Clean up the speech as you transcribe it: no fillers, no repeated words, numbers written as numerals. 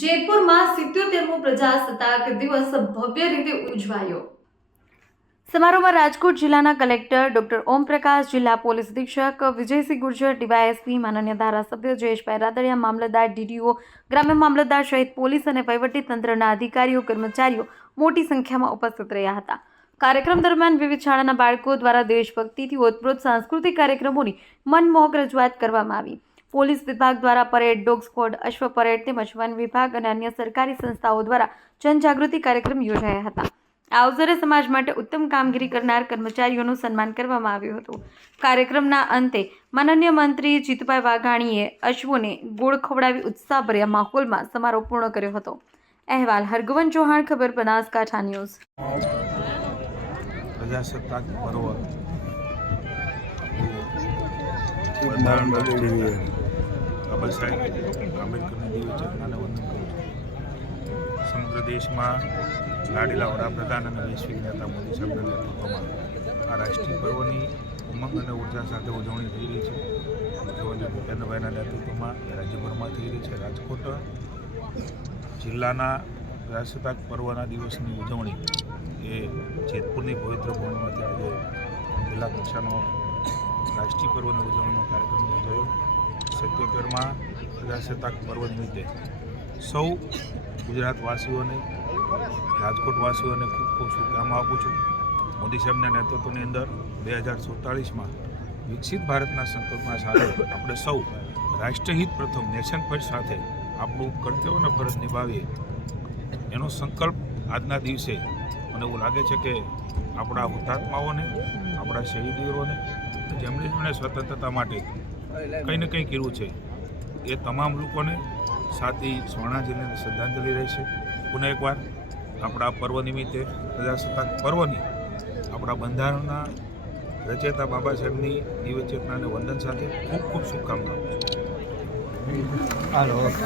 જયપુરમાં 77મો પ્રજાસત્તાક દિવસ ભવ્ય રીતે ઉજવાયો। સમારોહમાં રાજકોટ જિલ્લાના કલેક્ટર ડોક્ટર ઓમપ્રકાશ, જિલ્લા પોલીસ અધિક્ષક વિજયસિંહ ગુર્જર, ડીવાયએસપી માનનીય ધારાસભ્ય જયેશભાઈ રાદડિયા, મામલતદાર, ડીડીઓ, ગ્રામ્ય મામલતદાર સહિત પોલીસ અને વહીવટીતંત્રના અધિકારીઓ, કર્મચારીઓ મોટી સંખ્યામાં ઉપસ્થિત રહ્યા હતા। કાર્યક્રમ દરમિયાન વિવિધ શાળાના બાળકો દ્વારા દેશભક્તિથી ઓતપ્રોત સાંસ્કૃતિક કાર્યક્રમોની મનમોહક રજૂઆત કરવામાં આવી। પોલીસ વિભાગ દ્વારા પરેડ, ડોગ સ્ક્વોડ, અશ્વ પરેડ તેમજ વન વિભાગ અને અન્ય સરકારી સંસ્થાઓ દ્વારા જનજાગૃતિ કાર્યક્રમ યોજાયા હતા। આ અવસરે સમાજ માટે ઉત્તમ કામગીરી કરનાર કર્મચારીઓનું સન્માન કરવામાં આવ્યું હતું। કાર્યક્રમના અંતે માનનીય મંત્રી જીતુભાઈ વાઘાણીએ અશ્વોને ગોળ ખવડાવી ઉત્સાહભર્યા માહોલમાં સમારોહ પૂર્ણ કર્યો હતો। અહેવાલ હરગોવન ચૌહાણ, ખબર બનાસકાંઠા ન્યૂઝ। પ્રજાસત્તાક પર્વ બાબા સાહેબ આંબેડકરની દિવ્ય ચેતનાને વંદન કરું છું। સમગ્ર દેશમાં લાડીલા વડાપ્રધાન અને વૈશ્વિક નેતા મોદી સાહેબના નેતૃત્વમાં આ રાષ્ટ્રીય પર્વની ઉમંગ અને ઉર્જા સાથે ઉજવણી થઈ રહી છે। મુખ્યમંત્રી ભૂપેન્દ્રભાઈના નેતૃત્વમાં રાજ્યભરમાં થઈ રહી છે। રાજકોટ જિલ્લાના પ્રજાસત્તાક પર્વના દિવસની ઉજવણી એ જેતપુરની પવિત્ર ભૂમિમાંથી આજે જિલ્લા કક્ષાનો રાષ્ટ્રીય પર્વની ઉજવણીનો કાર્યક્રમ યોજાયો। 77માં પ્રજાસત્તાક પર્વ નિમિત્તે સૌ ગુજરાતવાસીઓને, રાજકોટવાસીઓને ખૂબ ખૂબ શુભકામના આપું છું। મોદી સાહેબના નેતૃત્વની અંદર 2047માં વિકસિત ભારતના સંકલ્પના સાથે આપણે સૌ રાષ્ટ્રહિત પ્રથમ, નેશન ફર્સ્ટ સાથે આપણું કર્તવ્ય અને ફરજ નિભાવીએ એનો સંકલ્પ આજના દિવસે મને એવું લાગે છે કે આપણા હુતાત્માઓને, આપણા શહીદોને, જેમણે સ્વતંત્રતા માટે કંઈ ને કંઈ કર્યું છે એ તમામ લોકોને સાથી સ્વર્ણાંજલિ, શ્રદ્ધાંજલિ રહેશે। પુનઃ એકવાર આપણા પર્વ નિમિત્તે, પ્રજાસત્તાક પર્વની આપણા બંધારણના રચયિતા બાબા સાહેબની દિવ્ય ચેતનાને વંદન સાથે ખૂબ ખૂબ શુભકામનાઓ।